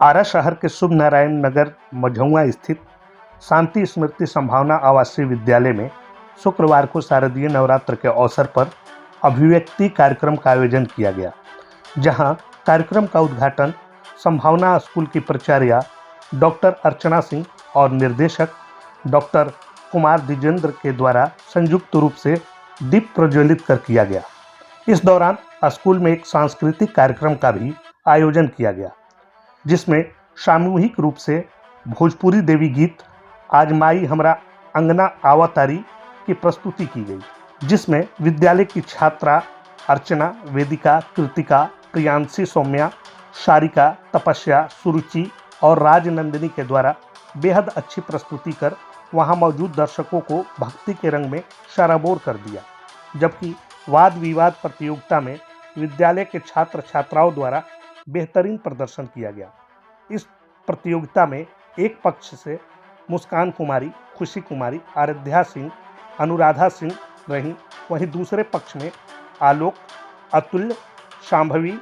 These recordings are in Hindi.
आरा शहर के शुभ नारायण नगर मझौआ स्थित शांति स्मृति संभावना आवासीय विद्यालय में शुक्रवार को शारदीय नवरात्र के अवसर पर अभिव्यक्ति कार्यक्रम का आयोजन किया गया, जहां कार्यक्रम का उद्घाटन संभावना स्कूल की प्राचार्य डॉक्टर अर्चना सिंह और निर्देशक डॉक्टर कुमार द्विजेंद्र के द्वारा संयुक्त रूप से दीप प्रज्वलित कर किया गया। इस दौरान स्कूल में एक सांस्कृतिक कार्यक्रम का भी आयोजन किया गया, जिसमें सामूहिक रूप से भोजपुरी देवी गीत आज माई हमरा अंगना आवतारी की प्रस्तुति की गई, जिसमें विद्यालय की छात्रा अर्चना, वेदिका, कृतिका, प्रियांशी, सौम्या, सारिका, तपस्या, सुरुचि और राजनंदिनी के द्वारा बेहद अच्छी प्रस्तुति कर वहां मौजूद दर्शकों को भक्ति के रंग में सराबोर कर दिया। जबकि वाद विवाद प्रतियोगिता में विद्यालय के छात्र छात्राओं द्वारा बेहतरीन प्रदर्शन किया गया। इस प्रतियोगिता में एक पक्ष से मुस्कान कुमारी, खुशी कुमारी, आराध्या सिंह, अनुराधा सिंह रहीं, वहीं दूसरे पक्ष में आलोक, अतुल्य, शांभवी,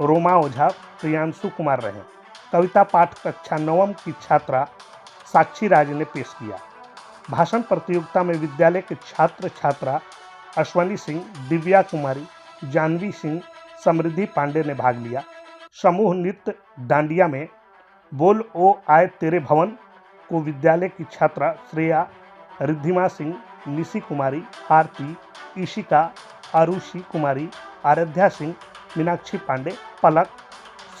रोमा ओझा, प्रियांशु कुमार रहे। कविता पाठ कक्षा 9वीं की छात्रा साक्षी राज ने पेश किया। भाषण प्रतियोगिता में विद्यालय के छात्र छात्रा अश्वनी सिंह, दिव्या कुमारी, जानवी सिंह, समृद्धि पांडे ने भाग लिया। समूह नृत्य डांडिया में बोल ओ आए तेरे भवन को विद्यालय की छात्रा श्रेया, रिद्धिमा सिंह, निशी कुमारी, आरती, ईशिका, आरुषि कुमारी, आराध्या सिंह, मीनाक्षी पांडे, पलक,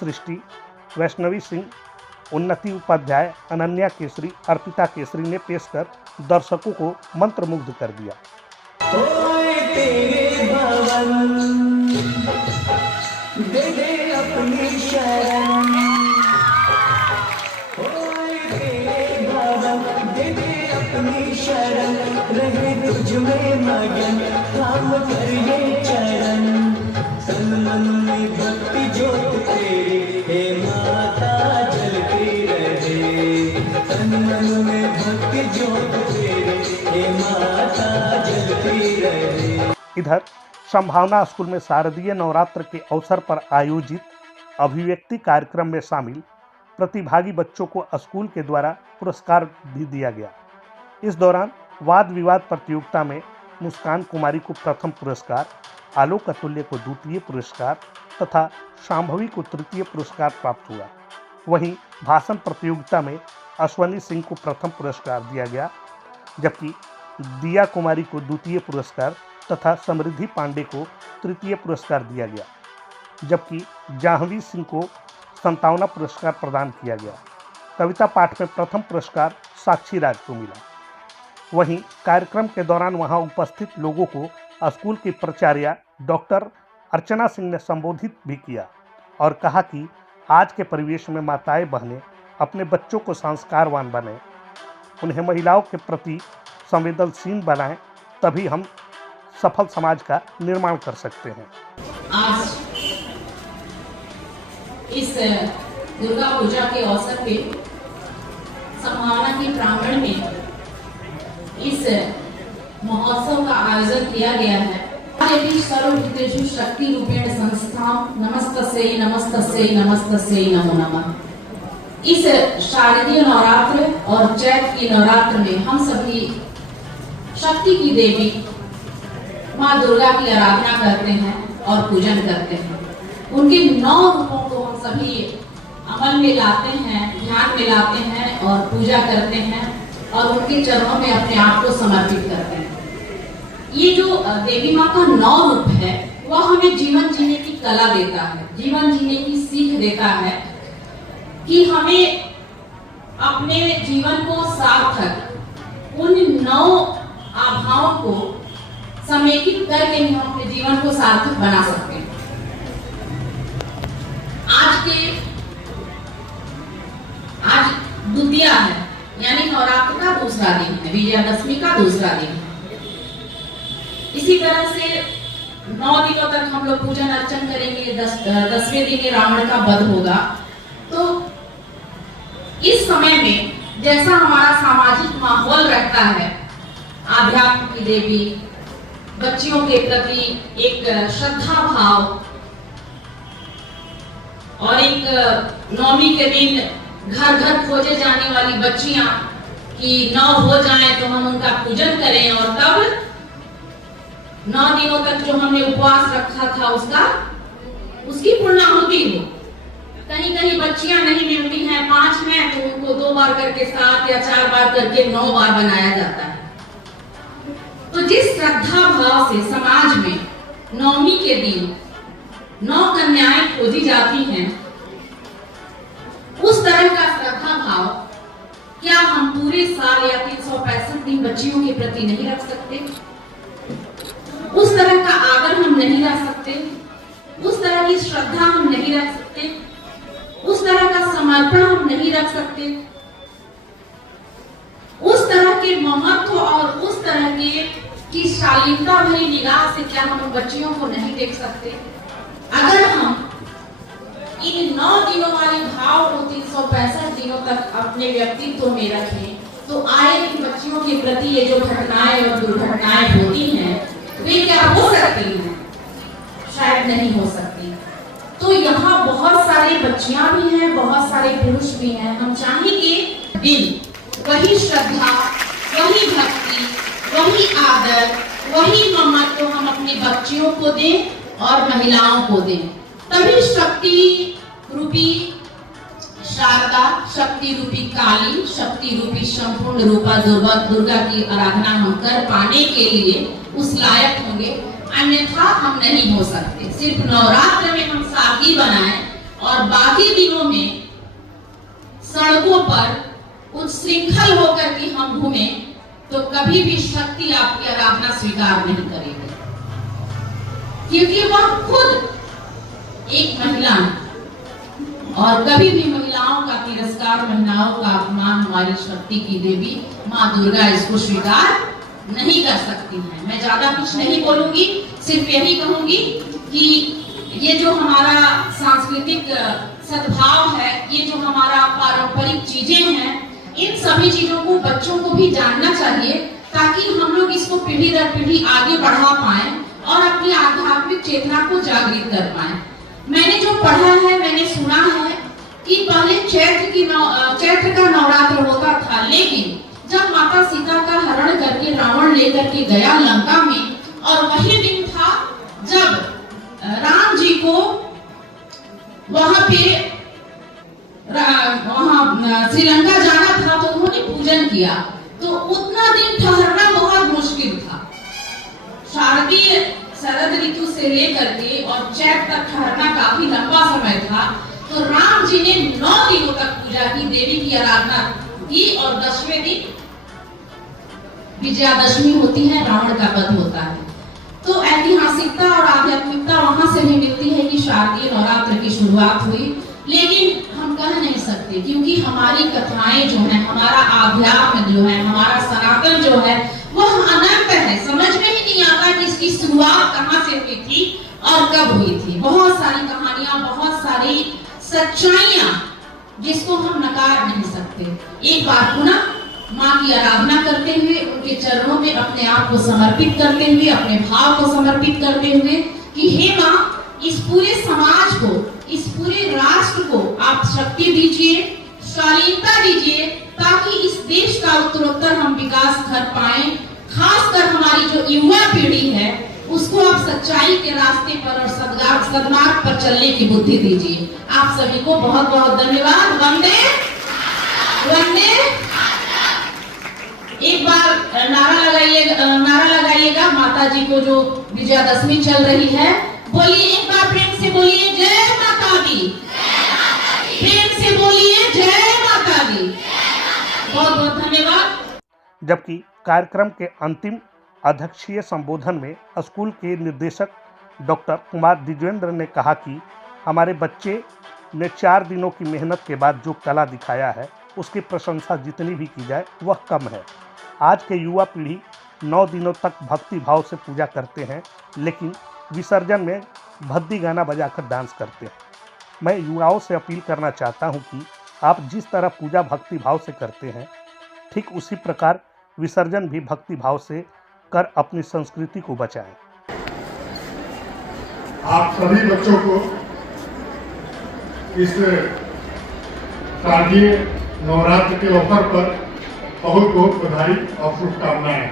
सृष्टि, वैष्णवी सिंह, उन्नति उपाध्याय, अनन्या केसरी, अर्पिता केसरी ने पेश कर दर्शकों को मंत्रमुग्ध कर दिया। दे दे अपनी शरण, दे दे अपनी शरण, रहे तुझ में मगन, काम कर ये चरण, तन मन में भक्ति ज्योत तेरी, हे माता जलती रहे, तन मन में भक्ति ज्योत तेरी, हे माता जलती रहे। इधर संभावना स्कूल में शारदीय नवरात्र के अवसर पर आयोजित अभिव्यक्ति कार्यक्रम में शामिल प्रतिभागी बच्चों को स्कूल के द्वारा पुरस्कार भी दिया गया। इस दौरान वाद विवाद प्रतियोगिता में मुस्कान कुमारी को प्रथम पुरस्कार, आलोक अतुल्य को द्वितीय पुरस्कार तथा शांभवी को तृतीय पुरस्कार प्राप्त हुआ। वहीं भाषण प्रतियोगिता में अश्वनी सिंह को प्रथम पुरस्कार दिया गया, जबकि दिया कुमारी को द्वितीय पुरस्कार तथा समृद्धि पांडे को तृतीय पुरस्कार दिया गया, जबकि जाह्नवी सिंह को संतावना पुरस्कार प्रदान किया गया। कविता पाठ में प्रथम पुरस्कार साक्षी राज को मिला। वहीं कार्यक्रम के दौरान वहां उपस्थित लोगों को स्कूल की प्राचार्य डॉक्टर अर्चना सिंह ने संबोधित भी किया और कहा कि आज के परिवेश में माताएं बहनें अपने बच्चों को संस्कारवान बनाएं, उन्हें महिलाओं के प्रति संवेदनशील बनाएं, तभी हम सफल समाज का निर्माण कर सकते हैं। आज इस दुर्गा पूजा के अवसर पे संभावना के प्रांगण में इस महोत्सव का आयोजन किया गया है। देवी सर्वभूतेषु शक्ति रूपेण संस्था नमस्तस्यै नमस्तस्यै नमस्तस्यै नमो नमः। इस शारदीय नवरात्र और चैत की नवरात्र में हम सभी शक्ति की देवी माँ दुर्गा की आराधना करते हैं और पूजन करते हैं। उनके 9 रूपों को हम सभी अमल में लाते हैं, ध्यान में लाते हैं और पूजा करते हैं और उनके चरणों में अपने आप को समर्पित करते हैं। ये जो देवी माँ का 9 रूप है वह हमें जीवन जीने की कला देता है, जीवन जीने की सीख देता है कि हमें अपने जीवन को सार्थक उन 9 आभाओं को समेकित करके ही हम अपने जीवन को सार्थक बना सकते हैं। आज द्वितीया है, यानी नवरात्र का दूसरा दिन है, विजयादशमी का दूसरा दिन है। इसी तरह से 9 दिनों तक हम लोग पूजन अर्चन करेंगे। 10वें दिन रावण का वध होगा। तो इस समय में जैसा हमारा सामाजिक माहौल रहता है, आध्यात्म की देवी, बच्चियों के प्रति एक श्रद्धा भाव, और एक नौमी के दिन घर घर खोजे जाने वाली बच्चियां कि 9 हो जाए तो हम उनका पूजन करें, और तब 9 दिनों तक जो हमने उपवास रखा था उसकी पूर्णाहुति हो। कहीं कहीं बच्चियां नहीं मिलती हैं 5 में, तो उनको 2 बार करके 7 या 4 बार करके 9 बार बनाया जाता है। तो जिस श्रद्धा भाव से समाज में नौमी के दिन 9 कन्याएं खोजी जाती हैं, उस तरह का श्रद्धा भाव क्या हम पूरे साल या 365 दिन बच्चियों के प्रति नहीं रख सकते? उस तरह का आदर हम नहीं रख सकते? उस तरह की श्रद्धा हम नहीं रख सकते? उस तरह का समर्पण हम नहीं रख सकते? उस तरह के महत्व और उस तरह की शालीनता भरी निगाह से क्या हम बच्चियों को नहीं देख सकते? अगर हम इन 9 दिनों वाले भाव को 365 दिनों तक अपने व्यक्तित्व में रखें, तो आए दिन बच्चियों के प्रति ये जो घटनाएं और दुर्घटनाएं होती हैं, वे क्या हो सकती हैं? शायद नहीं हो सकती। तो यहाँ बहुत सारे बच्चियां भी हैं, बहुत सारे पुरुष भी हैं। हम चाहेंगे दिन वही श्रद्धा, वही भक्ति, वही आदर, वही महत्व हम अपनी बच्चियों को दें और महिलाओं को दें। तभी शक्ति रूपी शारदा, शक्ति रूपी काली, शक्ति रूपी संपूर्ण रूपा दुर्गा की आराधना हम कर पाने के लिए उस लायक होंगे, अन्यथा हम नहीं हो सकते। सिर्फ नवरात्र में हम साखी बनाएं और बाकी दिनों में सड़कों पर उच्छृंखल होकर के हम घूमें, तो कभी भी शक्ति आपकी आराधना स्वीकार नहीं करेगी, क्योंकि वह खुद एक महिला है। और कभी भी महिलाओं का तिरस्कार, महिलाओं का अपमान हमारी शक्ति की देवी माँ दुर्गा इसको स्वीकार नहीं कर सकती है। मैं ज्यादा कुछ नहीं बोलूंगी, सिर्फ यही कहूंगी कि ये जो हमारा सांस्कृतिक सद्भाव है, ये जो हमारा पारंपरिक चीजें हैं, इन सभी चीजों को बच्चों को भी जानना चाहिए, ताकि हम लोग इसको पीढ़ी दर पीढ़ी आगे बढ़ा पाए और अपनी आध्यात्मिक चेतना को जागृत कर पाए। मैंने जो पढ़ा है, मैंने सुना है कि पहले चैत्र का नवरात्र होता था, लेकिन जब माता सीता का हरण करके रावण लेकर के गया लंका में, और वही दिन था जब राम जी को वहां पे श्रीलंका जाना था, तो उन्होंने पूजन किया। तो उतना दिन ठहरना बहुत मुश्किल था। शारदीय शरद ऋतु से लेकर के और चैत तक ठहरना काफी लंबा समय था। तो राम जी ने 9 दिनों तक पूजा की, देवी की आराधना की, और 10वें दिन विजयादशमी होती है, रावण का वध होता है। तो ऐतिहासिकता और आध्यात्मिकता वहां से भी मिलती है कि शारदीय नवरात्र की शुरुआत हुई। लेकिन हम कह नहीं सकते, क्योंकि हमारी कथाएं जो है, हमारा आध्यात्म जो है, हमारा सनातन जो है, वह अनंत है। समझ में ही नहीं आता कि इसकी शुरुआत कहां से हुई थी और कब हुई थी। बहुत सारी कहानियां, बहुत सारी सच्चाइयां जिसको हम नकार नहीं सकते। एक बार पुनः माँ की आराधना करते हुए, उनके चरणों में अपने आप को समर्पित करते हुए, अपने भाव को समर्पित करते हुए कि हे माँ, इस पूरे समाज को, इस पूरे राष्ट्र को आप शक्ति दीजिए, शालीनता दीजिए, ताकि इस देश का उत्तरोत्तर हम विकास कर पाए। खासकर हमारी जो युवा पीढ़ी है, उसको आप सच्चाई के रास्ते पर और सद्मार्ग पर चलने की बुद्धि दीजिए। आप सभी को बहुत बहुत धन्यवाद। वंदे वंदे। एक बार नारा लगाइएगा माता जी को, जो विजयादशमी चल रही है। बोलिए एक बार प्रेम से, बोलिए जय माता दी। प्रेम से बोलिए जय माता दी। बहुत बहुत धन्यवाद। जबकि कार्यक्रम के अंतिम अध्यक्षीय संबोधन में स्कूल के निर्देशक डॉक्टर कुमार द्विजेंद्र ने कहा कि हमारे बच्चे ने 4 दिनों की मेहनत के बाद जो कला दिखाया है, उसकी प्रशंसा जितनी भी की जाए वह कम है। आज के युवा पीढ़ी 9 दिनों तक भक्ति भाव से पूजा करते हैं, लेकिन विसर्जन में भक्ति गाना बजाकर डांस करते हैं। मैं युवाओं से अपील करना चाहता हूं कि आप जिस तरह पूजा भक्ति भाव से करते हैं, ठीक उसी प्रकार विसर्जन भी भक्ति भाव से कर अपनी संस्कृति को बचाएं। आप सभी बच्चों को इस शारदीय नवरात्र के अवसर पर बहुत बहुत बधाई और शुभकामनाएं।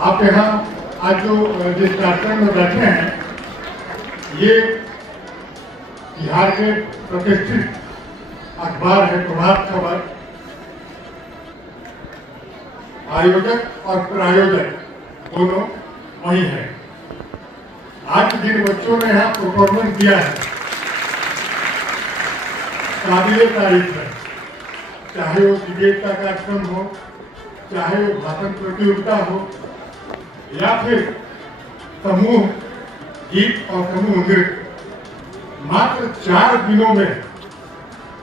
आप यहाँ आज जिस कार्यक्रम में बैठे हैं, ये बिहार के प्रतिष्ठित अखबार है प्रभात खबर। आयोजक और प्रायोजक दोनों वही है। आज जिन बच्चों ने यहाँ परफॉर्मेंस दिया है, काबिले तारीफ है। चाहे वो डिबेट का कार्यक्रम हो, चाहे वो भाषण प्रतियोगिता हो, या फिर समूह गीत और समूह नृत्य, मात्र 4 दिनों में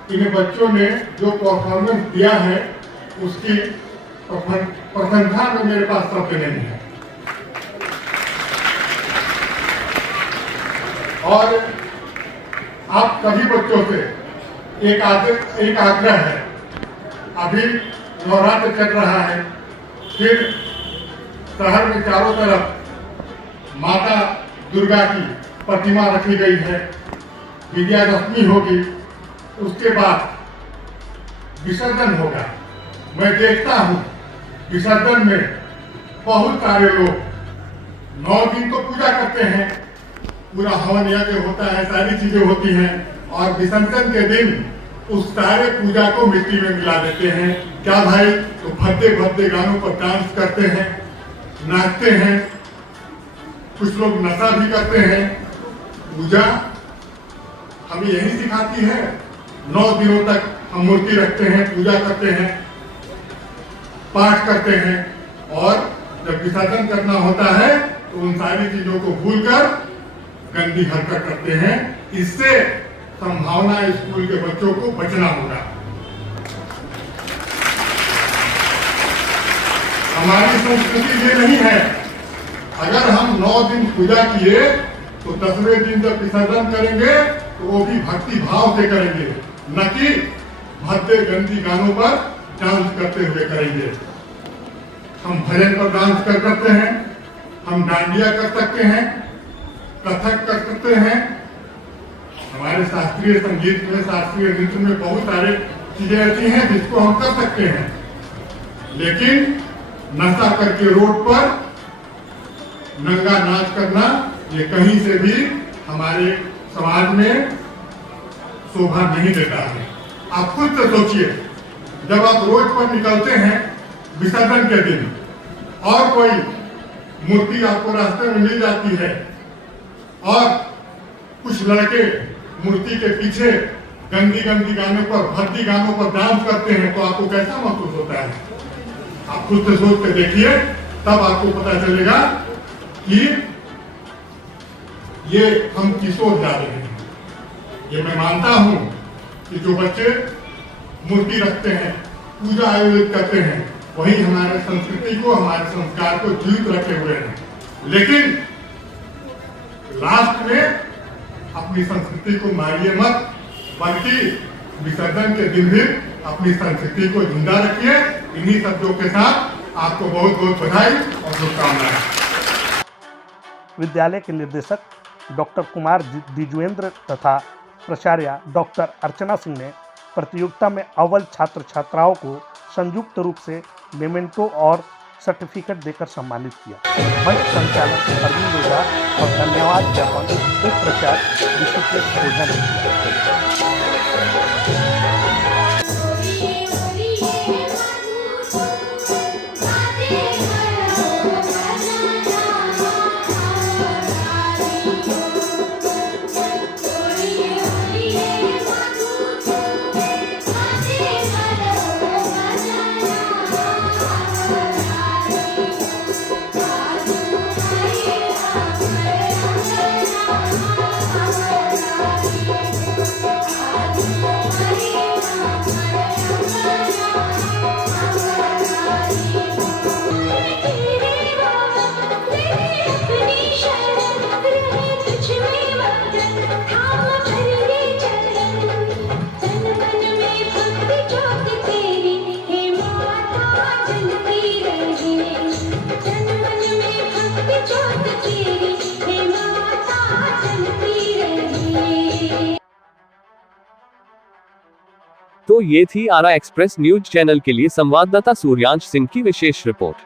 इन बच्चों ने जो परफॉर्मेंस दिया है, उसकी प्रशंसा में मेरे पास शब्द नहीं है। और आप सभी बच्चों से एक आग्रह है। अभी नवरात्र चल रहा है, फिर शहर में चारों तरफ माता दुर्गा की प्रतिमा रखी गई है, विजयादशमी होगी, उसके बाद विसर्जन होगा। मैं देखता हूँ विसर्जन में बहुत सारे लोग 9 दिन तो पूजा करते हैं, पूरा हवन यज्ञ होता है, सारी चीजें होती हैं, और विसर्जन के दिन उस सारे पूजा को मिट्टी में मिला देते हैं। क्या भाई? तो भद्दे भद्दे गानों पर डांस करते हैं, नाचते हैं, कुछ लोग नशा भी करते हैं। पूजा हमें यही सिखाती है। 9 दिनों तक हम मूर्ति रखते हैं, पूजा करते हैं, पाठ करते हैं, और जब विसर्जन करना होता है तो उन सारी चीजों को भूलकर गंदी हरकत करते हैं। इससे संभावना स्कूल के बच्चों को बचना होगा। हमारी संस्कृति ये नहीं है। अगर हम 9 दिन पूजा किए तो 10वें दिन जब विसर्जन करेंगे तो वो भी भक्ति भाव से करेंगे, न कि भद्दे गंदी गानों पर डांस करते हुए करेंगे। हम भजन पर डांस कर सकते हैं, हम डांडिया कर सकते हैं, कथक कर सकते हैं। हमारे शास्त्रीय संगीत में, शास्त्रीय नृत्य में बहुत सारे चीजें ऐसी हैं जिसको हम कर सकते हैं। लेकिन नशा करके रोड पर नंगा नाच करना, ये कहीं से भी हमारे समाज में शोभा नहीं देता है। आप खुद से सोचिए, जब आप रोड पर निकलते हैं विसर्जन के दिन और कोई मूर्ति आपको रास्ते में मिल जाती है और कुछ लड़के मूर्ति के पीछे गंदी गंदी गानों पर, भक्ति गानों पर डांस करते हैं, तो आपको कैसा महसूस होता है? आप खुद से सोच के देखिए, तब आपको पता चलेगा कि ये हम किस ओर जा रहे हैं। ये मैं मानता हूं कि जो बच्चे मूर्ति रखते हैं, पूजा आयोजित करते हैं, वही हमारे संस्कृति को, हमारे संस्कार को जीवित रखे हुए हैं। लेकिन लास्ट में अपनी संस्कृति को मारिए मत, बल्कि विसर्जन के दिन भी अपनी संस्कृति को जिंदा रखिए। इन्हीं शब्दों के साथ आपको बहुत बहुत बधाई और शुभकामनाएं। विद्यालय के निर्देशक डॉक्टर कुमार दिजुएंद्र तथा प्राचार्य डॉक्टर अर्चना सिंह ने प्रतियोगिता में अव्वल छात्र छात्राओं को संयुक्त रूप से मेमेंटो और सर्टिफिकेट देकर सम्मानित किया। मंच संचालक अरविंद ओझा और धन्यवाद ज्ञापन उप प्राचार्य ऋषिकेश ओझा ने किया। Thank you. तो ये थी आरा एक्सप्रेस न्यूज चैनल के लिए संवाददाता सूर्यांश सिंह की विशेष रिपोर्ट।